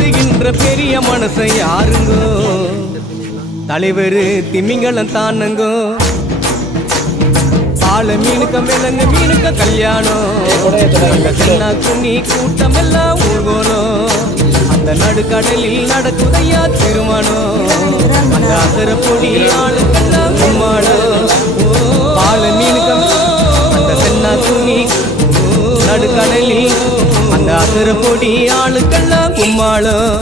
மாத்துகின்ற பெரிய மனுஷன் யாருங்கோ தலைவர் திமிங்கலம் தானுங்கோ பால மீனுக்க விலங்கு மீனுக்க கல்யாணம் சென்னா குன்னி கூட்டம் எல்லாம் ஊர்கோணும் அந்த நடுக்கடலில் நடக்குதையா திருமணம் அந்த அசர பொடி ஆளுக்கெல்லாம் கும்மாளம் பால மீனுக்க அந்த சென்னா குன்னி நடுக்கடலில் அந்த அசர பொடி ஆளுக்கெல்லாம் கும்மாளம்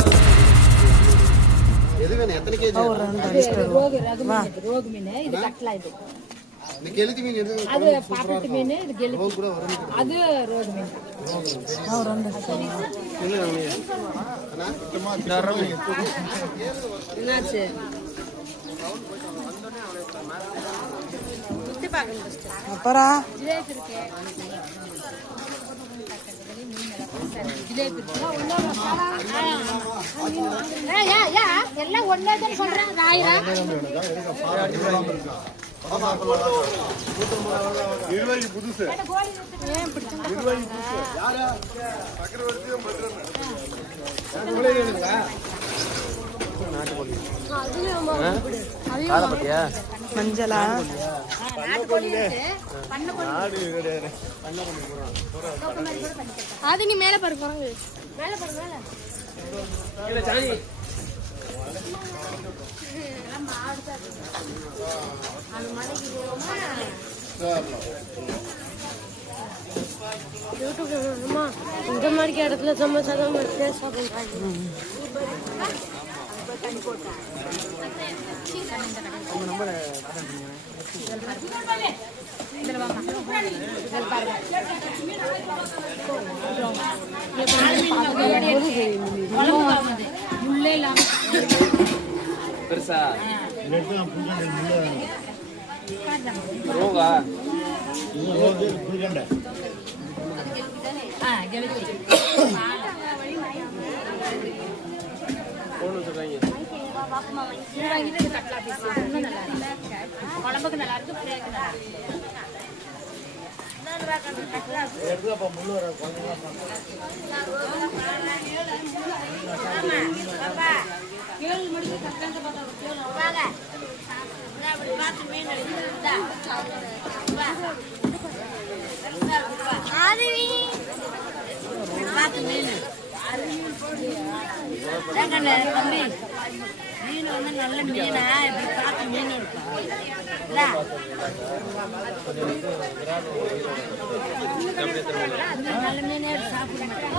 கெளுத்தி மீன் அது பாப்பட்டு மீன் இது கெளுத்தி அது ரோகு மீன் என்னாச்சு அப்புறம் எல்லாம் ஒன்னே சொல்றேன் புதுசு மஞ்சளா அது நீ மேல பாரு குரங்கு மேல பாரு மேல இந்த மாதிரி இடத்துல சமைச்சா தான் டேஸ்டா பண்றாங்க பெருசா ரோகா குழம்புக்கு நல்லா இருக்கு தம்பி மீன் வந்து நல்ல மீனா இப்படி பார்த்து மீன் இருக்கும் நல்ல மீனே சாப்பிட மாட்டேன்